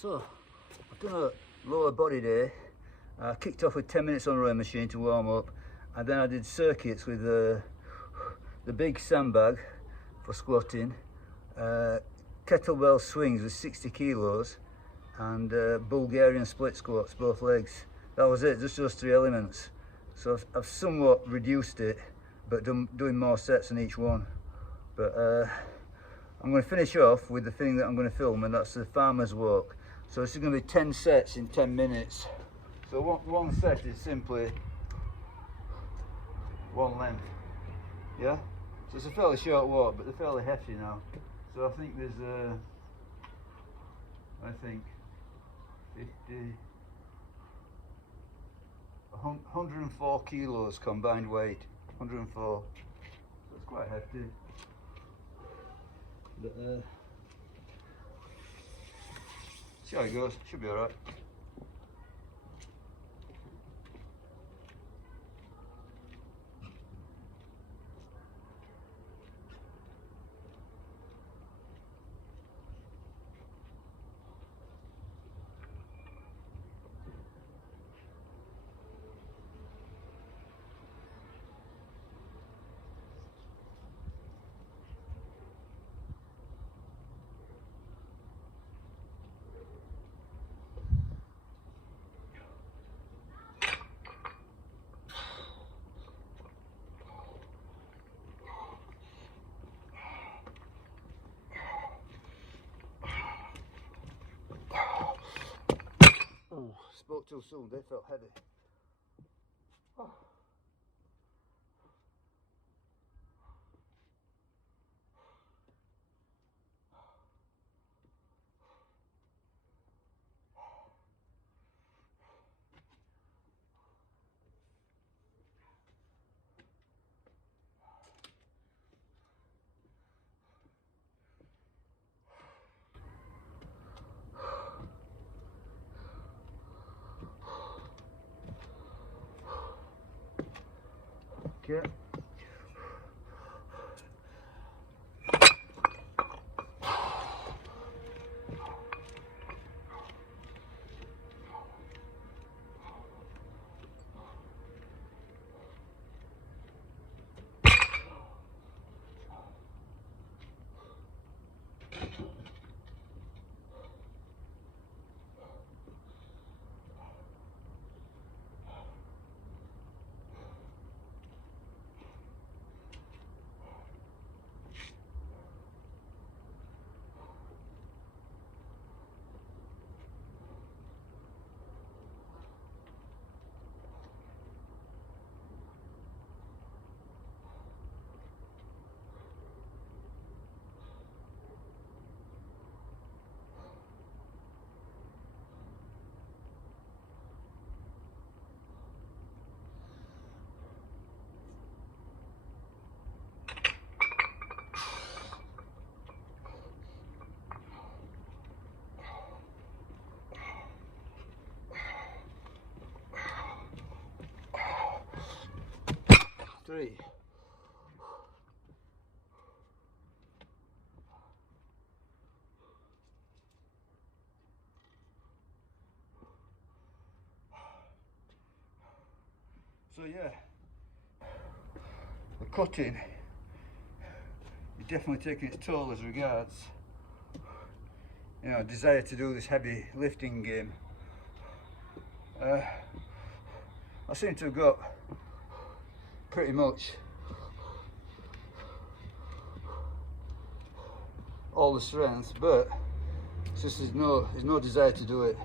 So, I've done a lower body day. I kicked off with 10 minutes on rowing machine to warm up, and then I did circuits with the big sandbag for squatting, kettlebell swings with 60 kilos, and Bulgarian split squats, both legs. That was it, just those three elements. So I've somewhat reduced it, but doing more sets on each one. But I'm going to finish off with the thing that I'm going to film, and that's the farmer's walk. So this is going to be 10 sets in 10 minutes. So one set is simply one length, yeah? So it's a fairly short walk, but they're fairly hefty now. So I think there's, 104 kilos combined weight, 104. So it's quite hefty. But see how it goes, should be alright. Oh, spoke too soon, they felt heavy. Oh. Okay. Three. So yeah, the cutting is definitely taking its toll as regards, desire to do this heavy lifting game. I seem to have got pretty much all the strength, but it's just there's no desire to do it.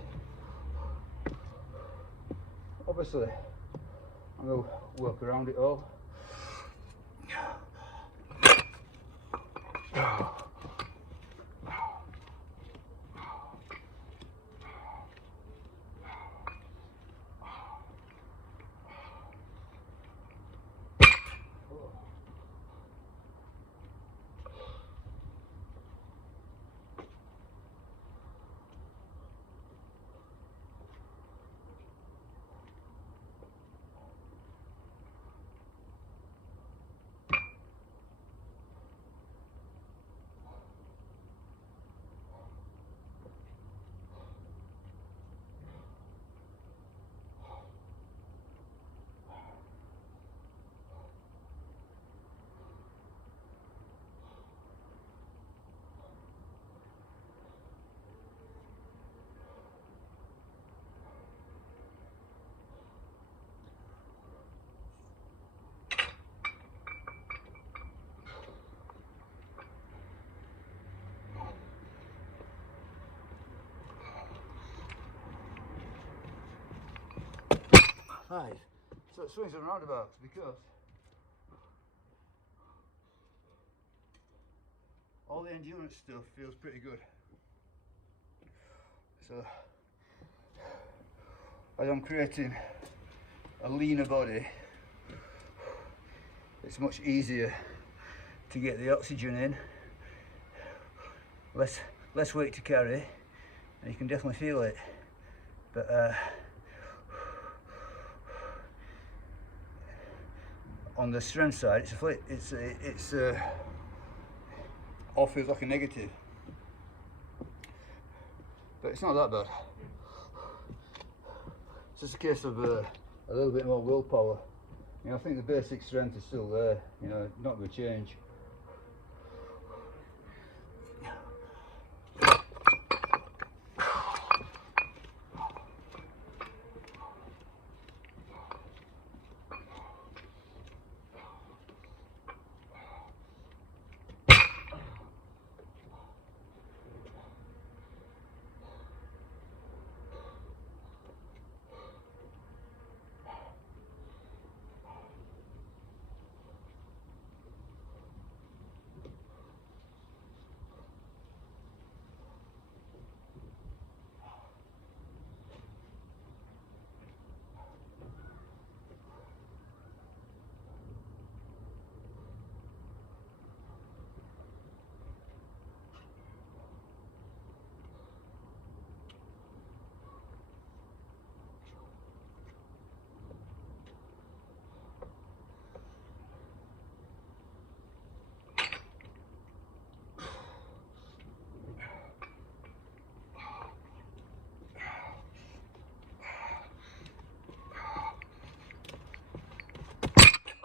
Obviously, I'm going to work around it all. 5. So it swings and roundabouts because all the endurance stuff feels pretty good. So as I'm creating a leaner body, it's much easier to get the oxygen in, less weight to carry, and you can definitely feel it. But on the strength side, it's all feels like a negative, but it's not that bad. It's just a case of a little bit more willpower. You know, I think the basic strength is still there. You know, not going to change.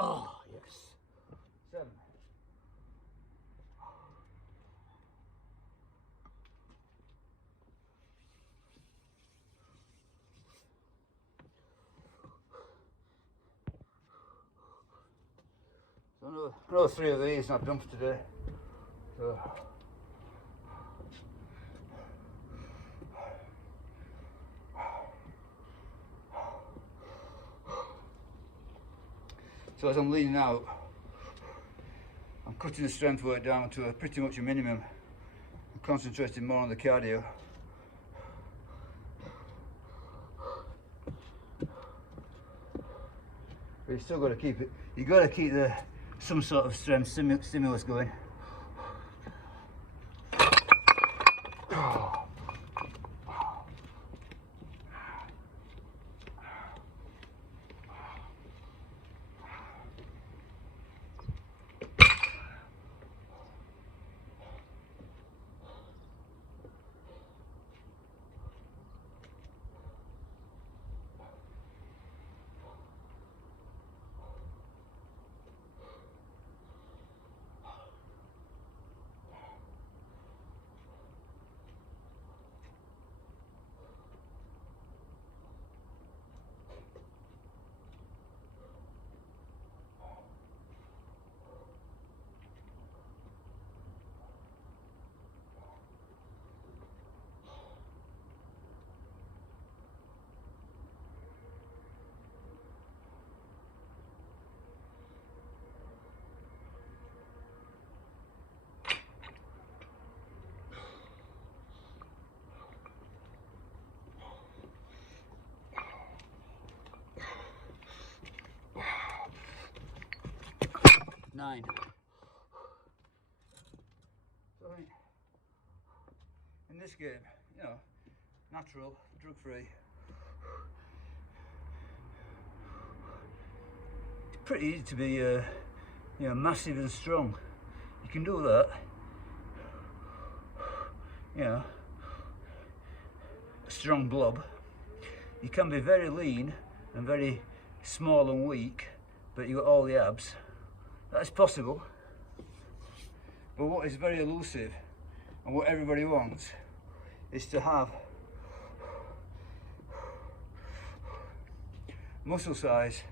Oh, yes. 7. So another 3 of these and I've done for today. So as I'm leaning out, I'm cutting the strength work down to pretty much a minimum. I'm concentrating more on the cardio. But you still got to keep it. You got to keep some sort of strength stimulus going. Nine. So in this game, you know, natural, drug-free. It's pretty easy to be, you know, massive and strong. You can do that. You know, a strong blob. You can be very lean and very small and weak, but you got all the abs. That's possible, but what is very elusive and what everybody wants is to have muscle size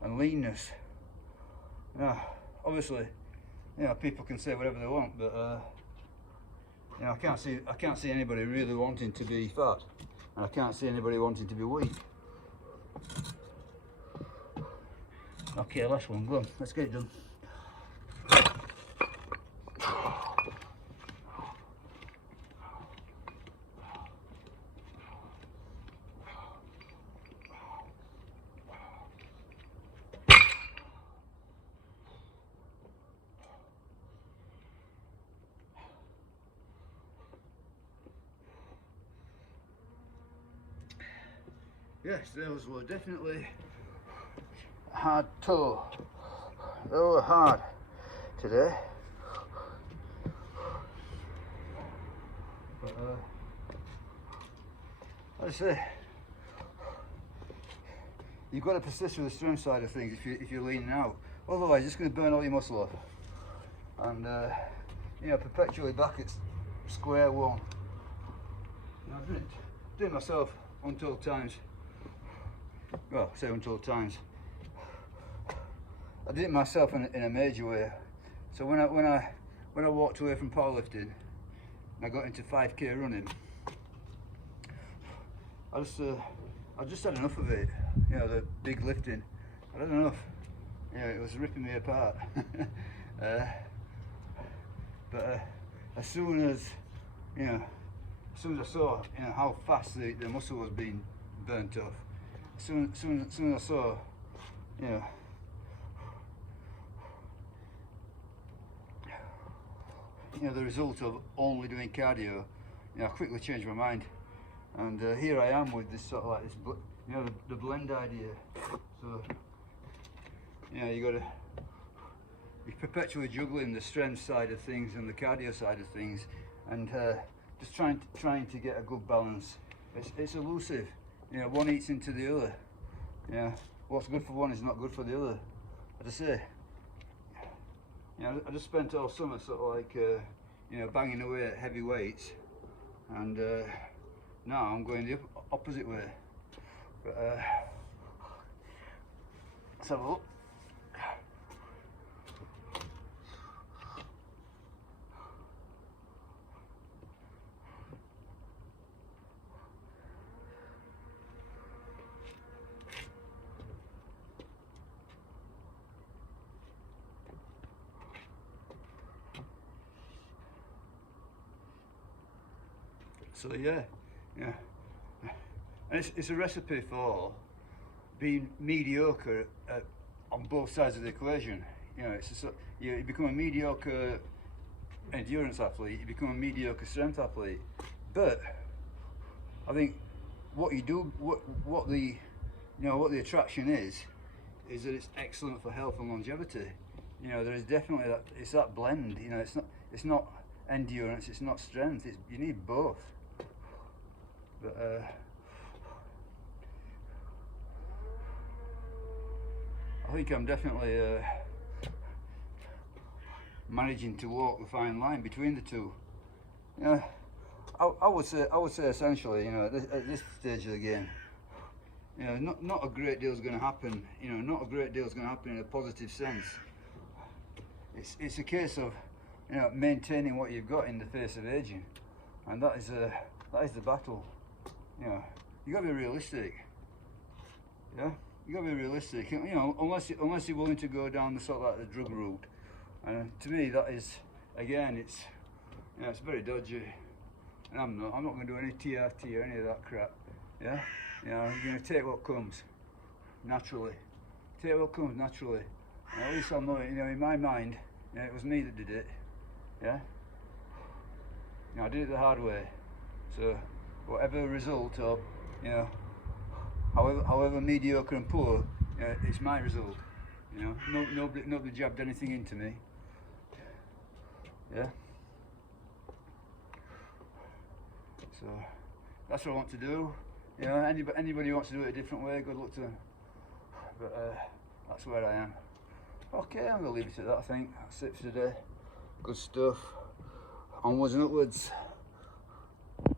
and leanness. Now, obviously, you know, people can say whatever they want, but you know, I can't see anybody really wanting to be fat, and I can't see anybody wanting to be weak. Okay, last one, go on, let's get it done. Yes, those were definitely hard toe. They were hard today. But like I say, you've got to persist with the strength side of things if you're leaning out. Otherwise, you're just going to burn all your muscle off, and you know, perpetually back at square one. And I've done it myself untold times. Well, I say untold times. I did it myself in a major way. So when I walked away from powerlifting and I got into 5k running, I just had enough of it. You know, the big lifting. I had enough. You know, it was ripping me apart. But as soon as I saw, you know, how fast the muscle was being burnt off, as soon as I saw, you know, the result of only doing cardio, you know, I quickly changed my mind, and here I am with this sort of like this, you know, the blend idea. So, you know, you're perpetually juggling the strength side of things and the cardio side of things, and just trying to get a good balance. It's elusive. You know, one eats into the other. You know, what's good for one is not good for the other. As I say, you know, I just spent all summer sort of like, you know, banging away at heavy weights, and now I'm going the opposite way. But let's have a look. So yeah, and it's a recipe for being mediocre on both sides of the equation. You know, you become a mediocre endurance athlete, you become a mediocre strength athlete. But I think what you do, what the attraction is that it's excellent for health and longevity. You know, there is definitely it's that blend. You know, it's not endurance, it's not strength. You need both. But I think I'm definitely managing to walk the fine line between the two. You know, I would say essentially, you know, at this stage of the game, you know, not a great deal is going to happen. You know, not a great deal is going to happen in a positive sense. It's a case of, you know, maintaining what you've got in the face of aging, and that is the battle. You know, you got to be realistic. Yeah, you got to be realistic. You know, unless you're willing to go down the sort of like the drug route, and to me that is, again, it's, you know, it's very dodgy. And I'm not going to do any TRT or any of that crap. Yeah, you know, you're going to take what comes naturally. Take what comes naturally. And at least I'll know it. You know, in my mind, you know, it was me that did it. Yeah. You know, I did it the hard way. So whatever result, or, you know, however mediocre and poor, you know, it's my result. You know, nobody jabbed anything into me. Yeah. So that's what I want to do. You know, anybody who wants to do it a different way, good luck to them. But that's where I am. Okay, I'm gonna leave it at that. I think that's it for today. Good stuff. Onwards and upwards.